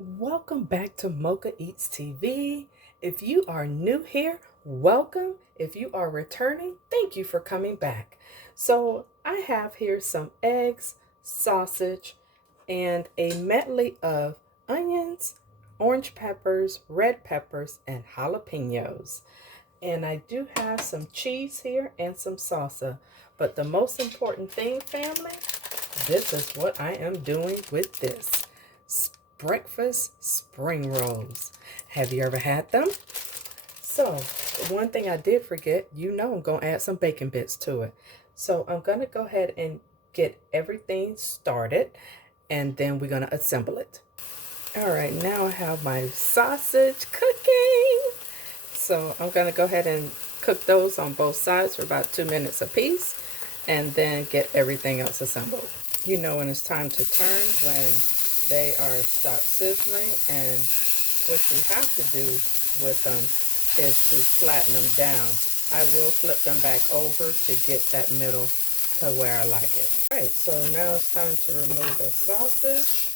Welcome back to Mochaeatstv. If you are new here, welcome. If you are returning, thank you for coming back. So I have here some eggs, sausage, and a medley of onions, orange peppers, red peppers, and jalapenos. And I do have some cheese here and some salsa. But the most important thing, family, this is what I am doing with this. Breakfast spring rolls. Have you ever had them? So, one thing I did forget, I'm going to add some bacon bits to it. So, I'm going to go ahead and get everything started, and then we're going to assemble it. All right, now I have my sausage cooking. So, I'm going to go ahead and cook those on both sides for about 2 minutes apiece, and then get everything else assembled. You know when it's time to turn, when they are stopped sizzling, and what you have to do with them is to flatten them down. I will flip them back over to get that middle to where I like it. Alright, so now it's time to remove the sausage,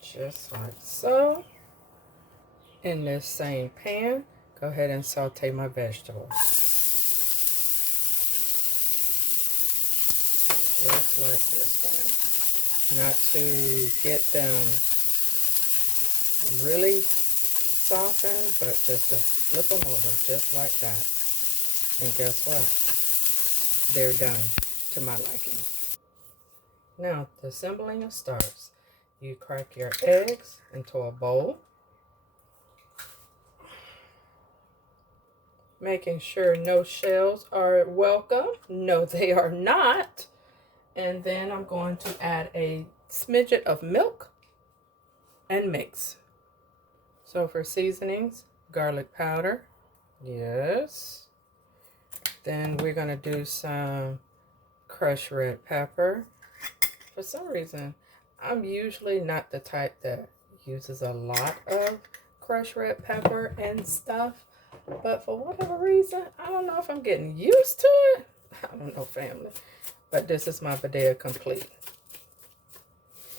just like so. In this same pan, go ahead and saute my vegetables. Just like this, then. Not to get them really softened, but just to flip them over just like that. And guess what? They're done to my liking. Now, the assembling starts. You crack your eggs into a bowl, making sure no shells are welcome. No, they are not. And then I'm going to add a smidget of milk and mix. So for seasonings, garlic powder. Yes. Then we're going to do some crushed red pepper. For some reason, I'm usually not the type that uses a lot of crushed red pepper and stuff. But for whatever reason, I don't know if I'm getting used to it. I don't know, family. But this is my bodega complete.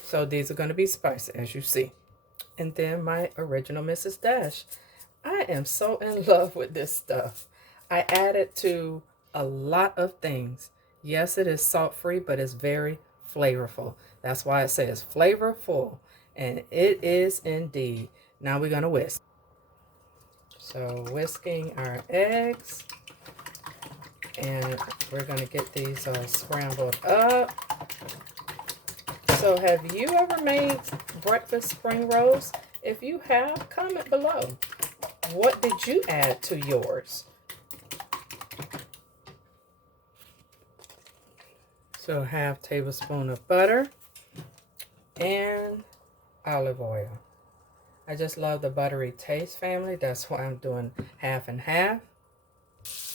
So these are going to be spicy, as you see. And then my original Mrs. Dash. I am so in love with this stuff. I added to a lot of things. Yes, it is salt-free, but it's very flavorful. That's why it says flavorful. And it is indeed. Now we're going to whisk. So whisking our eggs. And we're going to get these all scrambled up. So have you ever made breakfast spring rolls? If you have, comment below. What did you add to yours? So half tablespoon of butter and olive oil. I just love the buttery taste, family. That's why I'm doing half and half.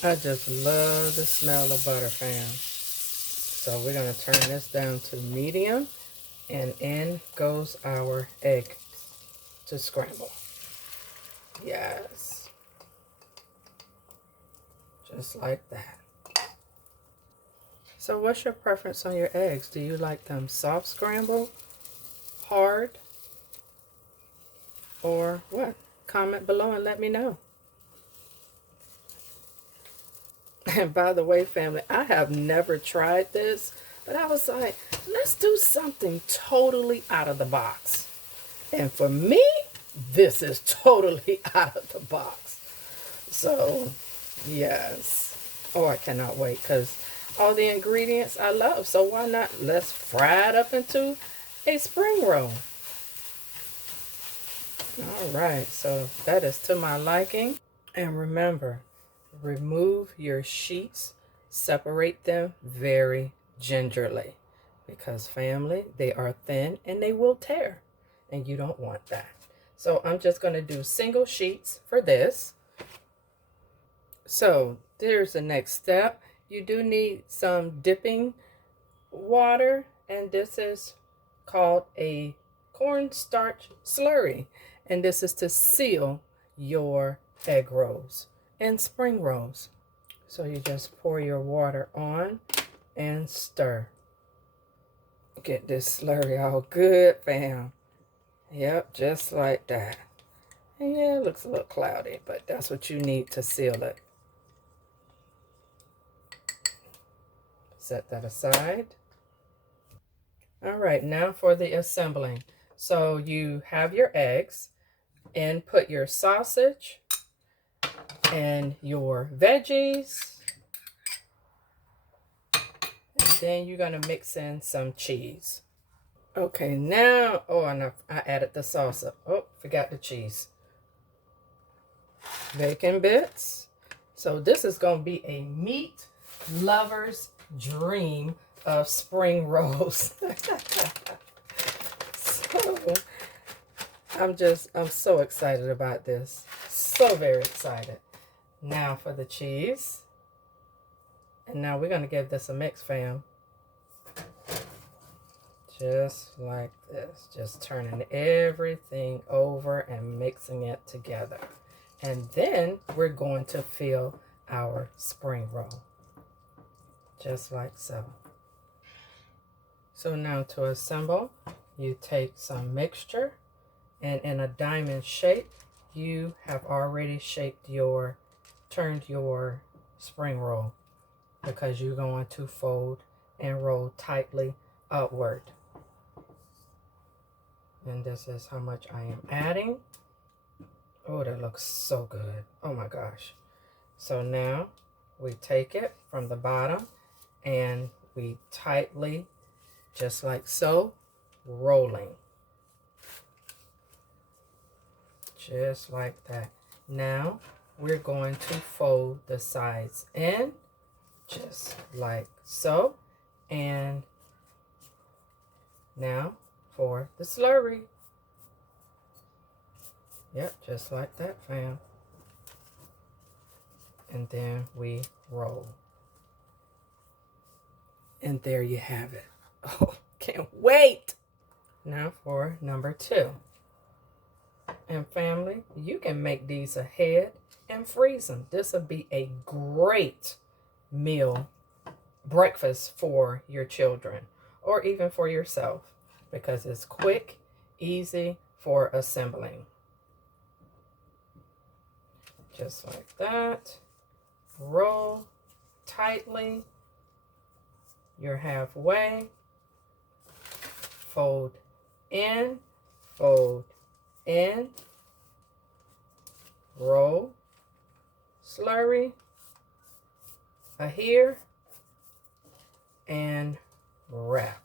I just love the smell of butter, fam. So we're going to turn this down to medium, and in goes our egg to scramble. Yes. Just like that. So what's your preference on your eggs? Do you like them soft scrambled, hard, or what? Comment below and let me know. And by the way, family, I have never tried this, but I was like, let's do something totally out of the box. And for me, this is totally out of the box. So, yes. Oh, I cannot wait, because all the ingredients I love. So why not? Let's fry it up into a spring roll. All right, so that is to my liking. And remember, remove your sheets, separate them very gingerly, because family, they are thin and they will tear, and you don't want that. So I'm just going to do single sheets for this. So there's the next step. You do need some dipping water, and this is called a cornstarch slurry, and this is to seal your egg rolls and spring rolls. So you just pour your water on and stir. Get this slurry all good, fam. Yep, just like that. And yeah, it looks a little cloudy, but that's what you need to seal it. Set that aside. All right, now for the assembling. So you have your eggs and put your sausage and your veggies. And then you're going to mix in some cheese. Okay, now, oh, and I added the salsa. Oh, forgot the cheese. Bacon bits. So this is going to be a meat lover's dream of spring rolls. So I'm so excited about this. So very excited. Now for the cheese. And now we're going to give this a mix, fam. Just like this. Just turning everything over and mixing it together. And then we're going to fill our spring roll. Just like so. So now to assemble, you take some mixture, and in a diamond shape, you have already turned your spring roll, because you're going to fold and roll tightly upward. And this is how much I am adding. Oh, that looks so good. Oh my gosh. So now we take it from the bottom and we tightly, just like so, rolling. Just like that. Now we're going to fold the sides in, just like so. And now for the slurry. Yep, just like that, fam. And then we roll. And there you have it. Oh, can't wait. Now for number 2. And family, you can make these ahead and freeze them. This will be a great meal, breakfast for your children, or even for yourself, because it's quick, easy for assembling. Just like that. Roll tightly. You're halfway. Fold in, fold in, roll, slurry, here, and wrap.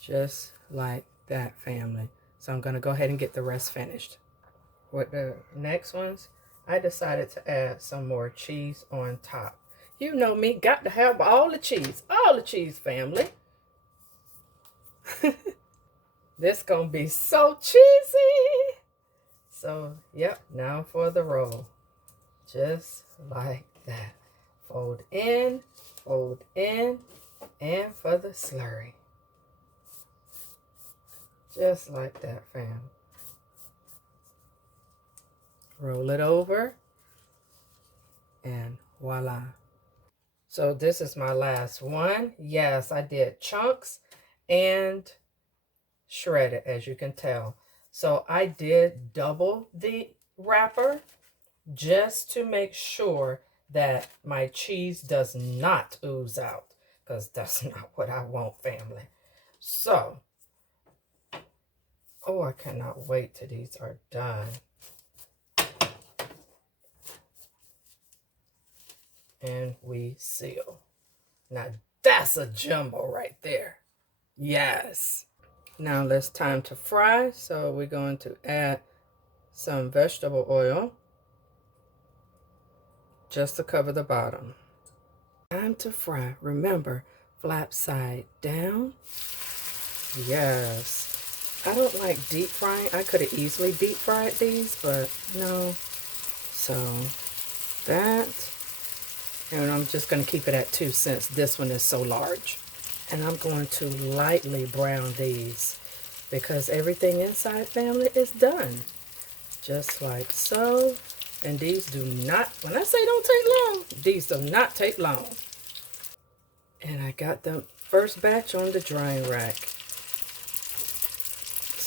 Just like that, family. So I'm going to go ahead and get the rest finished. With the next ones, I decided to add some more cheese on top. You know me, got to have all the cheese, family. This gonna be so cheesy. So, yep, now for the roll. Just like that. Fold in, and for the slurry. Just like that, fam. Roll it over, and voila. So this is my last one. Yes, I did chunks and shredded, as you can tell. So I did double the wrapper just to make sure that my cheese does not ooze out, because that's not what I want, family. So, oh, I cannot wait till these are done. And we seal. Now that's a jumbo right there. Yes. Now it's time to fry. So we're going to add some vegetable oil just to cover the bottom. Time to fry. Remember, flap side down. Yes. I don't like deep frying. I could have easily deep fried these, but no. So that. And I'm just going to keep it at 2 since this one is so large. And I'm going to lightly brown these because everything inside, family, is done. Just like so. And these do not, when I say don't take long, these do not take long. And I got the first batch on the drying rack.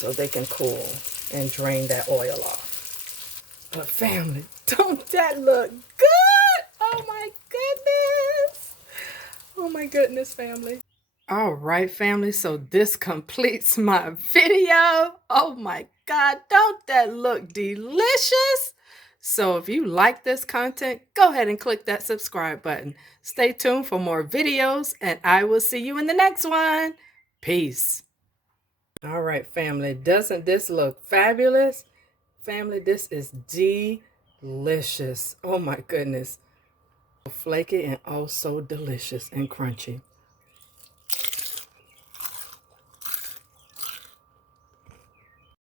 so they can cool and drain that oil off. But family, don't that look good? Oh my goodness. Oh my goodness, family. All right, family, so this completes my video. Oh my God, don't that look delicious? So if you like this content, go ahead and click that subscribe button. Stay tuned for more videos, and I will see you in the next one. Peace. All right, family, doesn't this look fabulous? Family, this is delicious. Oh my goodness. Flaky and oh so delicious and crunchy.